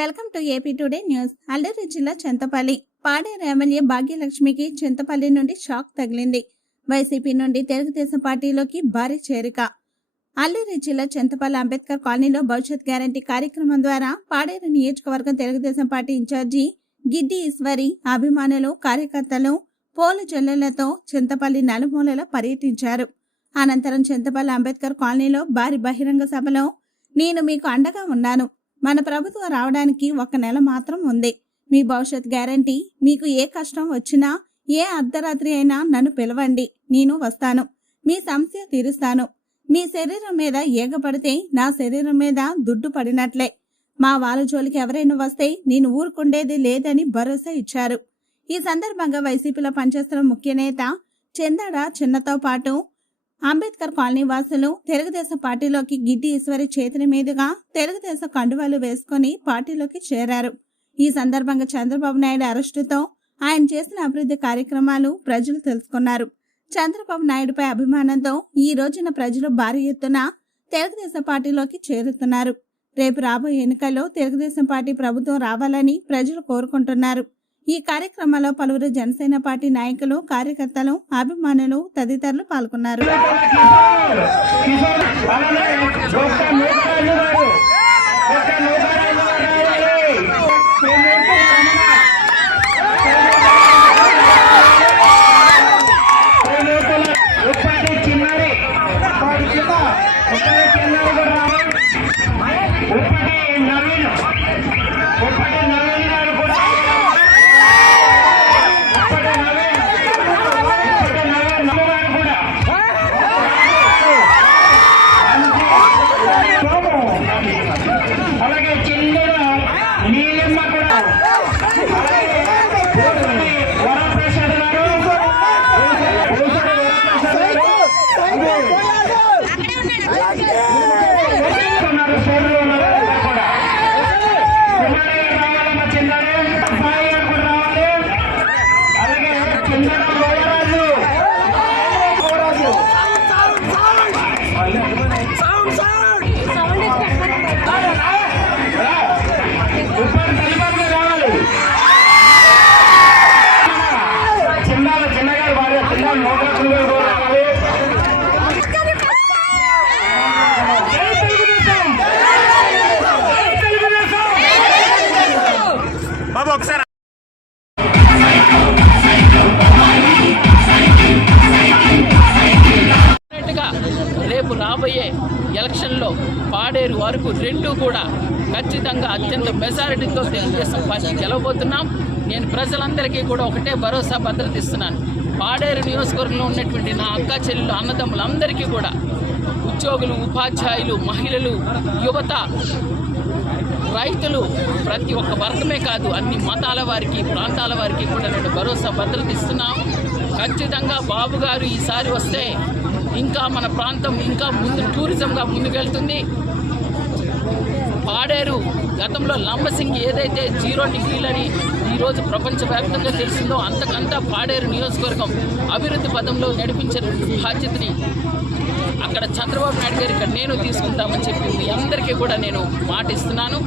Welcome to AP today news. Alluri జిల్లా Chintapalli Paderu MLA భాగ్యలక్ష్మికి Chintapalli నుండి shock తగిలింది. వైసీపీ నుండి తెలుగుదేశం పార్టీలోకి భారీ చేరిక. అల్లూరి జిల్లా చింతపల్లి అంబేద్కర్ కాలనీలో భవిష్యత్ గ్యారంటీ కార్యక్రమం ద్వారా పాడేరు నియోజకవర్గం తెలుగుదేశం పార్టీ ఇన్ఛార్జి గిడ్డి ఈశ్వరి అభిమానులు, కార్యకర్తలు పోలు జల్లెలతో చింతపల్లి నలుమూలలో పర్యటించారు. అనంతరం చింతపల్లి అంబేద్కర్ కాలనీలో భారీ బహిరంగ సభలో నేను మీకు అండగా ఉన్నాను, మన ప్రభుత్వం రావడానికి 1 నెల మాత్రం ఉంది, మీ భవిష్యత్ గ్యారంటీ, మీకు ఏ కష్టం వచ్చినా ఏ అర్ధరాత్రి అయినా నన్ను పిలవండి, నేను వస్తాను, మీ సమస్య తీరుస్తాను, మీ శరీరం మీద ఏగపడితే నా శరీరం మీద దుడ్డు పడినట్లే, మా వాళ్ళ జోలికి ఎవరైనా వస్తే నేను ఊరుకుండేది లేదని భరోసా ఇచ్చారు. ఈ సందర్భంగా వైసీపీలో పనిచేస్తున్న ముఖ్య నేత చెందాడ చిన్నతో పాటు అంబేద్కర్ కాలనీ వాసులు తెలుగుదేశం పార్టీలోకి గిడ్డి ఈశ్వరి చేతుల మీదుగా తెలుగుదేశం కండువాలు వేసుకుని పార్టీలోకి చేరారు. ఈ సందర్భంగా చంద్రబాబు నాయుడు అరెస్టుతో ఆయన చేసిన అభివృద్ధి కార్యక్రమాలు ప్రజలు తెలుసుకున్నారు. చంద్రబాబు నాయుడుపై అభిమానంతో ఈ రోజున ప్రజలు భారీ ఎత్తున తెలుగుదేశం పార్టీలోకి చేరుతున్నారు. రేపు రాబోయే ఎన్నికల్లో తెలుగుదేశం పార్టీ ప్రభుత్వం రావాలని ప్రజలు కోరుకుంటున్నారు. ఈ కార్యక్రమంలో పలువురు జనసేన పార్టీ నాయకులు, కార్యకర్తలు, అభిమానులు తదితరులు పాల్గొన్నారు. రేపు రాబోయే ఎలక్షన్లో పాడేరు వరకు 2 కూడా ఖచ్చితంగా అత్యంత మెజారిటీతో తెలుగుదేశం పార్టీ గెలవబోతున్నాం. నేను ప్రజలందరికీ కూడా ఒకటే భరోసా, భద్రత ఇస్తున్నాను. పాడేరు నియోజకవర్గంలో ఉన్నటువంటి నా అక్క చెల్లెలు, అన్నదమ్ములందరికీ కూడా, ఉద్యోగులు, ఉపాధ్యాయులు, మహిళలు, యువత, రైతులు, ప్రతి ఒక్క వర్గమే కాదు అన్ని మతాల వారికి, ప్రాంతాల వారికి కూడా నేను భరోసా, భద్రత ఇస్తున్నాం. ఖచ్చితంగా బాబు గారు ఈసారి వస్తే ఇంకా మన ప్రాంతం ఇంకా టూరిజంగా ముందుకెళ్తుంది. పాడేరు గతంలో లంబసింగి ఏదైతే 0 డిగ్రీలని ఈరోజు ప్రపంచవ్యాప్తంగా తెలిసిందో అంతకంతా పాడేరు నియోజకవర్గం అభివృద్ధి పదంలో నడిపించే బాధ్యతని అక్కడ చంద్రబాబు నాయుడు గారు ఇక్కడ నేను తీసుకుంటామని చెప్పి మీ అందరికీ కూడా నేను మాట ఇస్తున్నాను.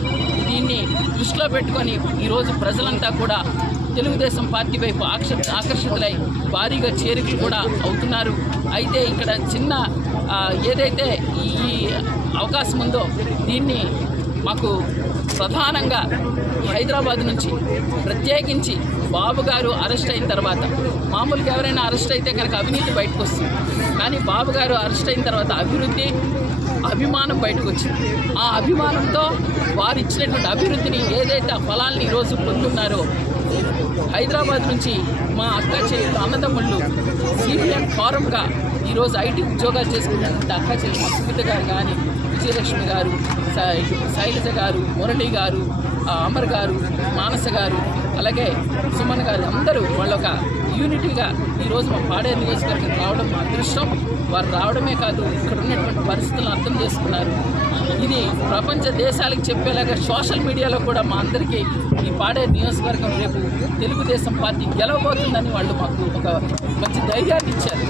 దీన్ని దృష్టిలో పెట్టుకొని ఈరోజు ప్రజలంతా కూడా తెలుగుదేశం పార్టీ వైపు ఆకర్షితులై భారీగా చేరికలు కూడా అవుతున్నారు. అయితే ఇక్కడ చిన్న ఏదైతే ఈ అవకాశం ఉందో దీన్ని మాకు ప్రధానంగా హైదరాబాద్ నుంచి ప్రత్యేకించి బాబు గారు అరెస్ట్ అయిన తర్వాత, మామూలుగా ఎవరైనా అరెస్ట్ అయితే కనుక అవినీతి బయటకు వస్తుంది, కానీ బాబు గారు అరెస్ట్ అయిన తర్వాత అభివృద్ధి, అభిమానం బయటకు వచ్చింది. ఆ అభిమానంతో వారు ఇచ్చినటువంటి అభివృద్ధిని ఏదైతే ఆ ఫలాల్ని ఈరోజు పొందుతున్నారో, హైదరాబాద్ నుంచి మా అక్క చెల్లెలు, అన్నదమ్ముళ్ళు సిపిఎం ఫారంగా ఈరోజు ఐటీ ఉద్యోగాలు చేసుకున్నటువంటి అక్క చెల్లెలు సుమిత గారు కానీ, విజయలక్ష్మి గారు, శైలజ గారు, మురళి గారు, అమర్ గారు, మానస గారు, అలాగే సుమన్ గారు, అందరూ వాళ్ళొక యూనిటీగా ఈరోజు మా పాడేరు నియోజకవర్గం రావడం మా అదృష్టం. వారు రావడమే కాదు, ఇక్కడ ఉన్నటువంటి పరిస్థితులను అర్థం చేసుకున్నారు. ఇది ప్రపంచ దేశాలకు చెప్పేలాగా సోషల్ మీడియాలో కూడా మా అందరికీ ఈ పాడేరు నియోజకవర్గం రేపు తెలుగుదేశం పార్టీ గెలవబోతుందని వాళ్ళు మాకు ఒక మంచి ధైర్యాన్ని ఇచ్చారు.